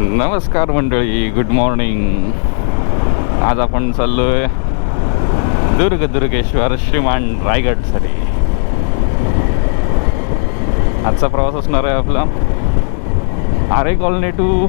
नमस्कार मंडळी good morning आज आपण चाललोय दुर्ग दुर्गेश्वर श्रीमान रायगडसाठी आजचा प्रवास असणार आहे आपला आरे कॉलनी टू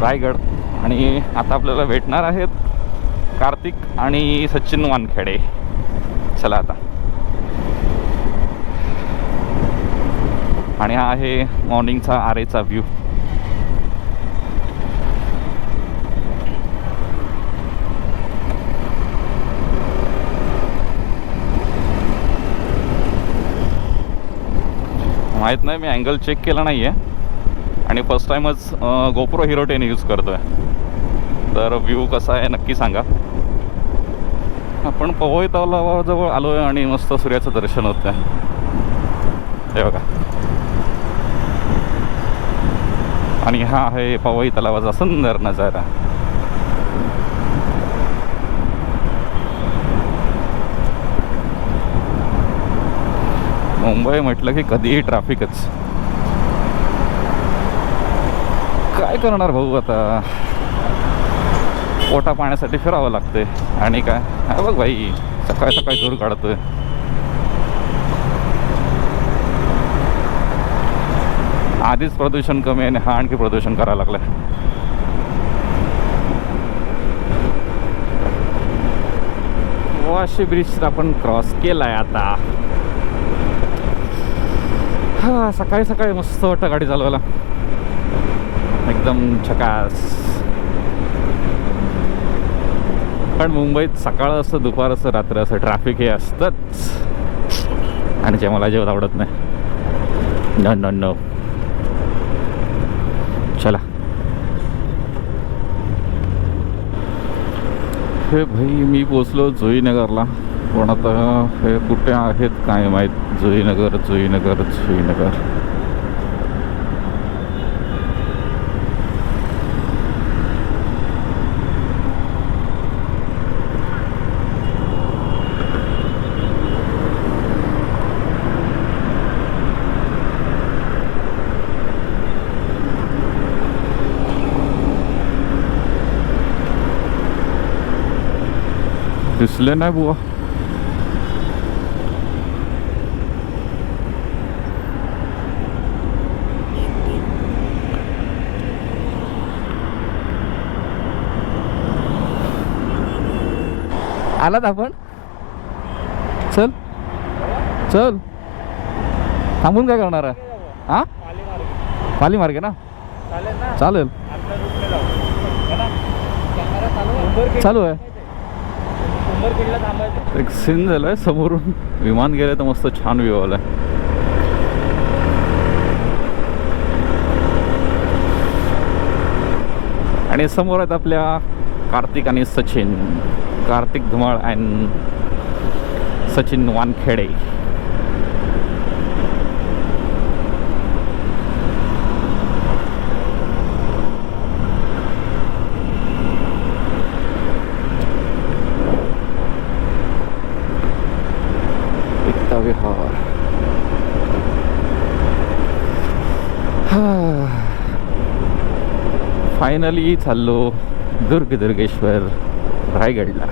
रायगड. आणि आता आपल्याला भेटणार आहेत कार्तिक आणि सचिन वानखेडे. चला आता. आणि हा आहे मॉर्निंगचा आरेचा व्ह्यू माहीत नाही मी अँगल चेक केला नाही आहे आणि फर्स्ट टाईमच गोप्रो हिरो टेन यूज करतो आहे तर व्ह्यू कसा आहे नक्की सांगा. आपण पवई तलावाजवळ आलो आहे आणि मस्त सूर्याचं दर्शन होतं आहे हे बघा. आणि हा आहे पवई तलावाचा सुंदर नजारा. मुंबई म्हटलं की कधीही ट्रॅफिकच काय करणार भाऊ आता? पोटा पाण्यासाठी फिरावं लागते आणि काय? हा बघ भाई सकाळी सकाळी दूर काढतोय. आधीच प्रदूषण कमी आहे आणि हा आणखी प्रदूषण करायला लागलं वाशी ब्रिज आपण क्रॉस केलाय आता. हा सकाळी सकाळी मस्त वाटतं गाडी चालवायला. एकदम झकास पण मुंबईत सकाळ असतं दुपार असतं रात्र असं ट्रॅफिक हे असतंच. आणि जे मला जेवत आवडत नाही. नो नो न चला. हे भाई मी पोचलो जुईनगरला. पण आता हे कुठे आहेत काय माहीत. Jayanagar Jayanagar Jayanagar This is Lenabur. आलात आपण. चल. चल. थांबून काय करणार आहे? हा पाली मार्ग ना? चालेल. चालू आहे. एक सीन झालाय समोरून. विमान गेलं तर मस्त छान व्ह्यू आलाय. आणि समोर आहेत आपल्या कार्तिक आणि सचिन. कार्तिक धुमाळ अँड सचिन वानखेडे. फायनली चाललो दुर्ग दुर्गेश्वर रायगडला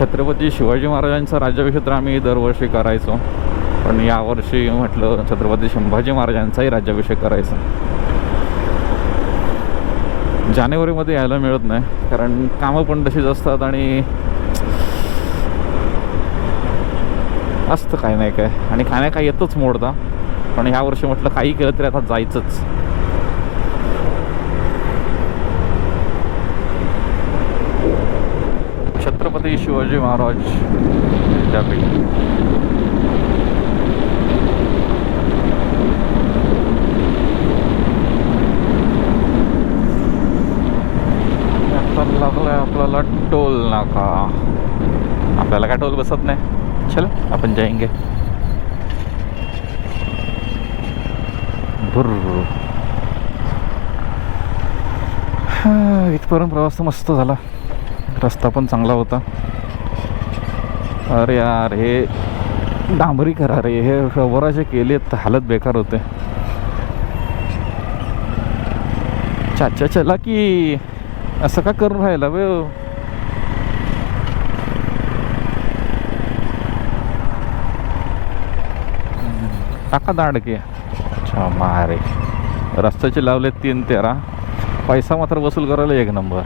छत्रपती शिवाजी महाराजांचा राज्याभिषेक तर आम्ही दरवर्षी करायचो. पण यावर्षी म्हटलं छत्रपती संभाजी महाराजांचाही राज्याभिषेक करायचा. जानेवारीमध्ये यायला मिळत नाही. कारण कामं पण तशीच असतात आणि असतं काय नाही काय आणि काय नाही काय येतच मोडता. पण ह्या वर्षी म्हटलं काही केलं तरी आता जायचंच. छत्रपती शिवाजी महाराज विद्यापीठ आता लागलाय आपल्याला टोल नाका आपल्याला काय टोल बसत नाही? चल, आपण भुर्र इथपर्यंत प्रवास तर मस्त झाला. रस्ता पण चांगला होता. अरे यार हे डांबरी करा रे. हे रबराचे केले तर हालत बेकार होते. चाचा चला की असं का करून राहिला वे? टाका दांडके. अच्छा मारे. रस्त्याचे लावले तीन तेरा. पैसा मात्र वसूल करायला एक नंबर.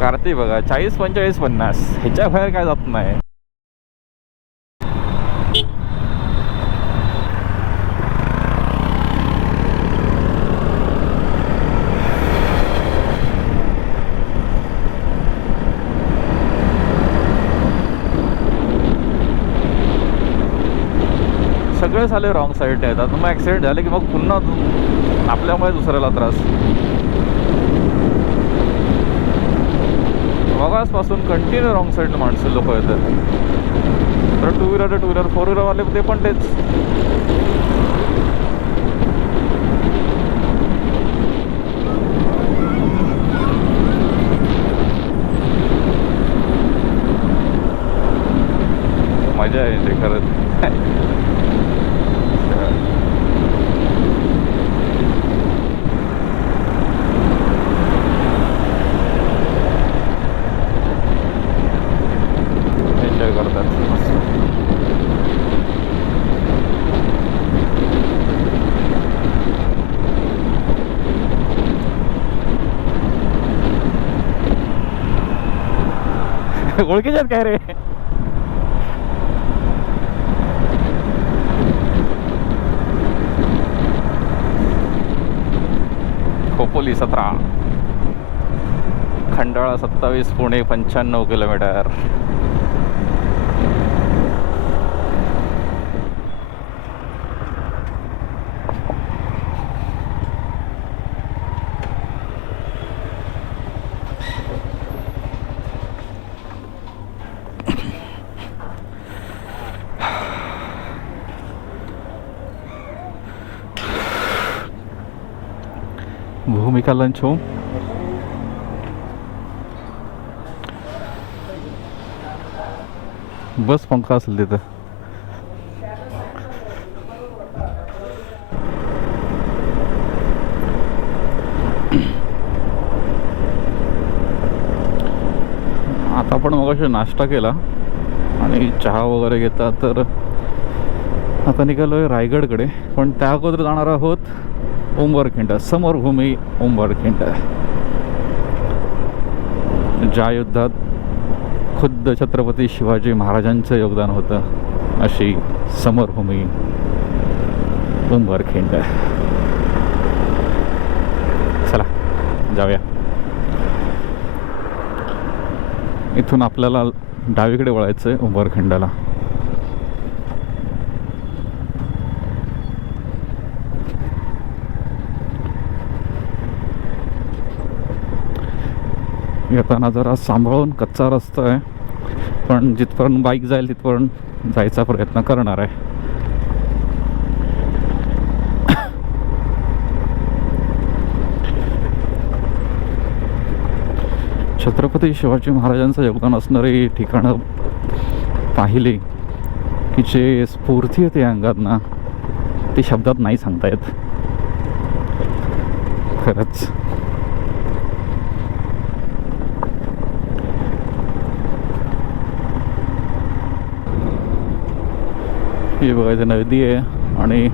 ह्यो कार्तिक बघा चाळीस पंचेचाळीस पन्नास. ह्याच्या बाहेर काय जात नाही. सगळे झाले रॉंग साईडने येतात मग ॲक्सिडेंट झाले की मग पुन्हा आपल्यामुळे दुसऱ्याला त्रास. मगासपासून कंटिन्यू रॉंग साईडनं माणसं लोक येतात. तर two wheeler two wheeler four व्हीलरवाले ते पण तेच. मजा आहे ते खरंच. ओळखीच्यात काय रे? खोपोली सतरा. खंडाळा सत्तावीस पुणे पंच्याण्णव किलोमीटर. Lunch home. बस पंखा असेल तिथं आता आपण मग नाश्ता केला आणि चहा वगैरे घेतला तर आता निघालो आहे रायगडकडे पण त्या अगोदर जाणार आहोत उंबरखिंड समरभूमी उंबरखिंड. ज्या युद्धात खुद्द छत्रपती शिवाजी महाराजांचं योगदान होतं अशी समरभूमी उंबरखिंड. चला जाऊया. इथून आपल्याला डावीकडे वळायचं आहे उंबरखिंडाला. येताना जरा सांभाळून कच्चा रस्ता आहे. पण जिथपर्यंत बाईक जाईल तिथपर्यंत जायचा प्रयत्न करणार आहे. छत्रपती शिवाजी महाराजांचं योगदान असणारी ठिकाणं पाहिली की जे स्फूर्ती येते अंगात ना ते शब्दात नाही सांगता येत. खरंच. ही बघायचं नदी आहे. आणि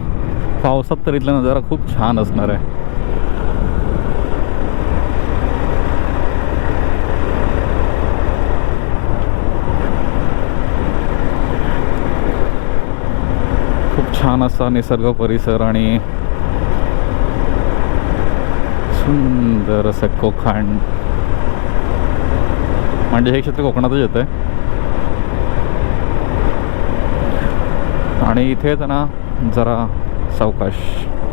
पावसात तर इथला नजारा खूप छान असणार आहे. खूप छान असा निसर्ग परिसर आणि सुंदर असं कोकण. म्हणजे हे क्षेत्र कोकणातच येतं आहे आणि इथे ना जरा सावकाश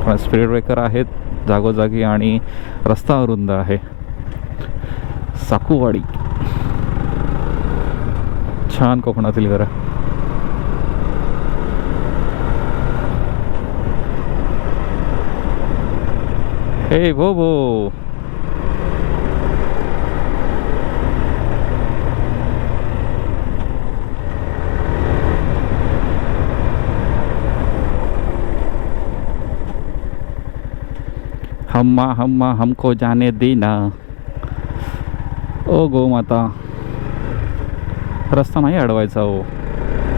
कारण स्पीड ब्रेकर आहेत जागोजागी आणि रस्ता अरुंद आहे. साकूवाडी. छान कोकणातील घरं. हे भो. हम्मा हम्मा हमको जाने देना। ओ गो माता रस्ता नाही अडवायचा हो.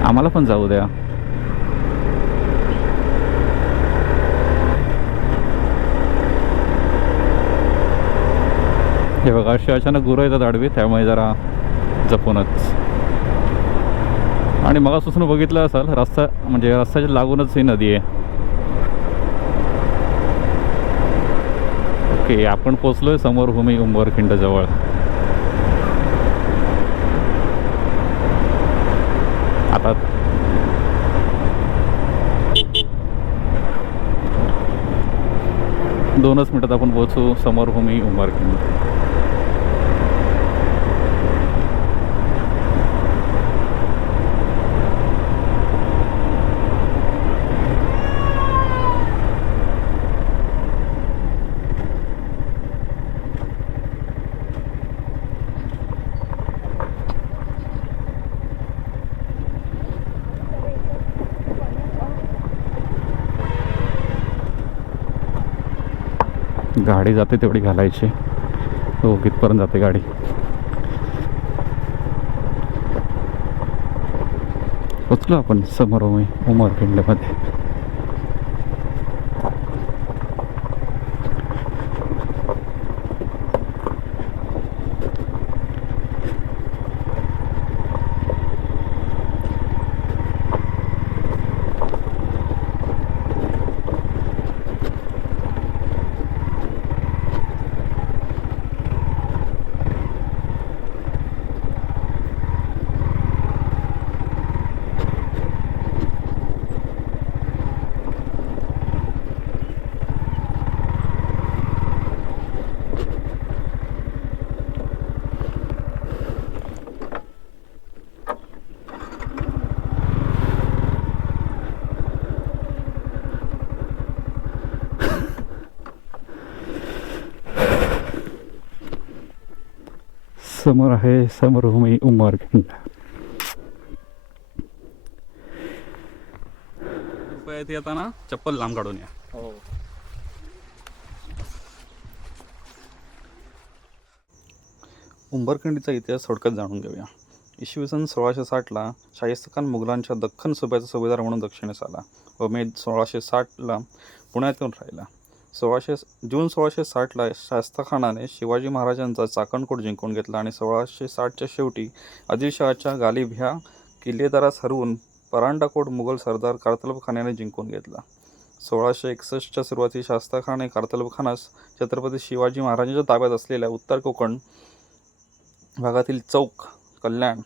आम्हाला पण जाऊ द्या. हे बघा अशी अचानक गुरु येतात आडवी त्यामुळे जरा जपूनच. आणि मग सुसून बघितलं असाल रस्ता म्हणजे रस्त्याच्या लागूनच ही नदी आहे. ओके आपण पोचलोय समोर भूमी उंबरखिंड जवळ. आता दोनच मिनिटात आपण पोहोचू समोर भूमी उंबरखिंड. गाडी जाते तेवढी घालायची. हो कितपर्यंत जाते गाडी. पोचलो आपण समोर उमर उमरखिंडमध्ये समोर आहे समोर भूमी उमरखिंड कृपया इथे येताना चप्पल लांब काढून या. हो. उंबरखंडीचा इतिहास थोडक्यात जाणून घेऊया. इसवी सन सोळाशे साठला शाहिस्त खान मुघलांच्या दख्खन सुब्याचा सुभेदार म्हणून दक्षिणेस आला. व मे सोळाशे साठला पुण्यात येऊन राहिला. सोळाशे जून सोळाशे साठला शास्त्रखानाने शिवाजी महाराजांचा चाकणकोट जिंकून घेतला आणि सोळाशे साठच्या शेवटी आदिलशहाच्या गालिब ह्या किल्लेदारास हरवून परांडाकोट मुघल सरदार कारतलब जिंकून घेतला. सोळाशे एकसष्टच्या सुरुवाती शास्ता खाने छत्रपती शिवाजी महाराजांच्या ताब्यात असलेल्या उत्तर कोकण भागातील चौक कल्याण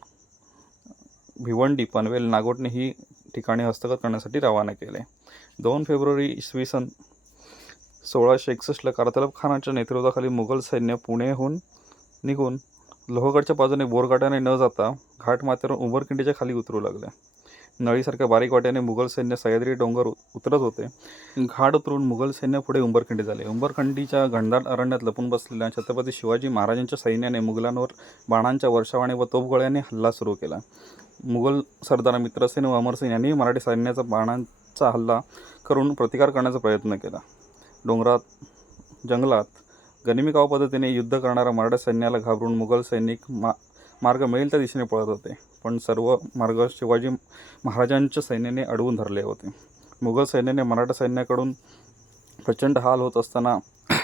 भिवंडी पनवेल नागोटणे ही ठिकाणी हस्तगत करण्यासाठी रवाना केले. दोन फेब्रुवारी इसवी सन सोळाशे एकसष्टला कारतलब खानाच्या नेतृत्वाखाली मुघल सैन्य पुणेहून निघून लोहगडच्या बाजूने बोरघाटाने न जाता घाट माथ्यावर उंबरखिंडीच्या खाली उतरू लागले. नळीसारख्या बारीक वाट्याने मुघल सैन्य सह्याद्री डोंगर उतरत होते. घाट उतरून मुघल सैन्य पुढे उंबरखिंडी झाले. उंबरखंडीच्या घनदाट अरण्यात लपून बसलेल्या छत्रपती शिवाजी महाराजांच्या सैन्याने मुघलांवर बाणांच्या वर्षावाने व तोफगोळ्याने हल्ला सुरू केला. मुघल सरदार मित्रसेन व अमरसेन यांनी मराठी सैन्याचा बाणांचा हल्ला करून प्रतिकार करण्याचा प्रयत्न केला. डोंगरात जंगलात गनिमिकाव पद्धतीने युद्ध करणाऱ्या मराठा सैन्याला घाबरून मुघल सैनिक मा मार्ग मिळेल त्या दिशेने पळत होते. पण सर्व मार्ग शिवाजी महाराजांच्या सैन्याने अडवून धरले होते. मुघल सैन्याने मराठा सैन्याकडून प्रचंड हाल होत असताना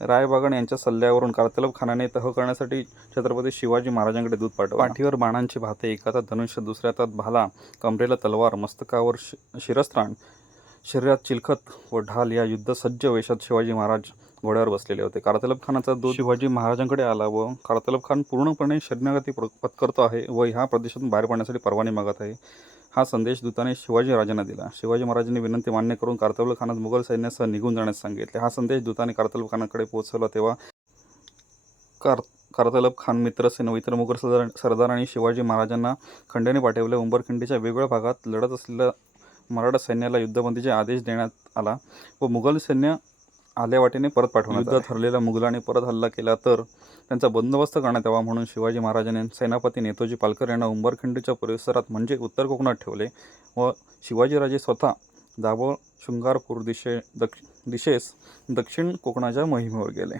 रायबागण यांच्या सल्ल्यावरून कारतलब खानाने तह करण्यासाठी छत्रपती शिवाजी महाराजांकडे दूध पाठवलं. पाठीवर बाणांची भाते एका हातात धनुष्य दुसऱ्या हातात भाला कमरेला तलवार मस्तकावर शि शिरस्त्राण शरीरात चिलखत व ढाल या युद्धसज्ज वेशात शिवाजी महाराज घोड्यावर बसलेले होते. कारतलब खानाचा दूत शिवाजी महाराजांकडे आला व कारतलब खान पूर्णपणे शरणागती पत्करतो आहे व ह्या प्रदेशातून बाहेर पडण्यासाठी परवाने मागत आहे. हा संदेश दूताने शिवाजी राजांना दिला. शिवाजी महाराजांनी विनंती मान्य करून कारतलब खानात मुघल सैन्यासह निघून जाण्यास सांगितले. हा संदेश दूताने कारतलब खानाकडे पोहोचवला तेव्हा कार कारतलब खान मित्रसेन व इतर मुघल सरदार सरदारांनी शिवाजी महाराजांना खंडेने पाठवले उंबरखिंडीच्या वेगवेगळ्या भागात लढत असलेल्या मराठा सैन्याला युद्धबंदीचा आदेश देण्यात आला व मुघल सैन्य आल्या वाटेने परत पाठवण्यात युद्धात हरलेल्या मुघलांनी परत हल्ला केला तर त्यांचा बंदोबस्त करण्यात यावा म्हणून शिवाजी महाराजांनी सेनापती नेतोजी पालकर यांना उंबरखिंडीच्या परिसरात म्हणजे उत्तर कोकणात ठेवले व शिवाजीराजे स्वतः दाभोळ शृंगारपूर दिशे दक्ष दिशेस दक्षिण कोकणाच्या मोहिमेवर गेले.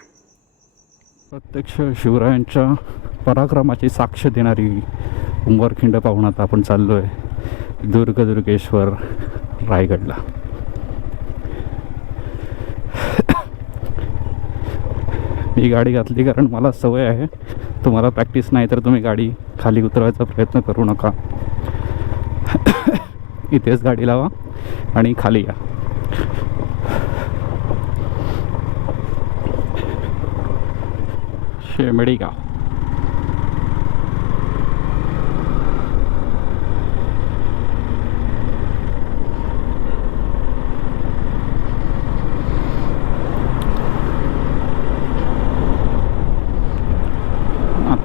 प्रत्यक्ष शिवरायांच्या पराक्रमाची साक्ष देणारी उंबरखिंड पाहून आता आपण चाललो आहे दुर्गदुर्गेश्वर रायगडला. मी गाडी घातली कारण मला सवय आहे. तुम्हाला प्रॅक्टिस नाही तर तुम्ही गाडी खाली उतरवायचा प्रयत्न करू नका. इथेच गाडी लावा आणि खाली या. शेमडी गाव.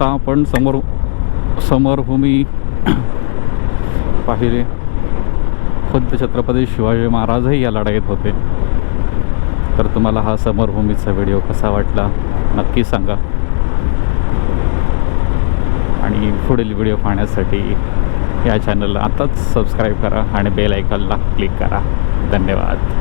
आता आपण समोर समरभूमी पाहिले. खुद्द छत्रपती शिवाजी महाराजही या लढाईत होते. तर तुम्हाला हा समरभूमीचा व्हिडिओ कसा वाटला नक्की सांगा. आणि पुढील व्हिडिओ पाहण्यासाठी या चॅनलला आताच सबस्क्राईब करा आणि बेल आयकॉनला क्लिक करा. धन्यवाद.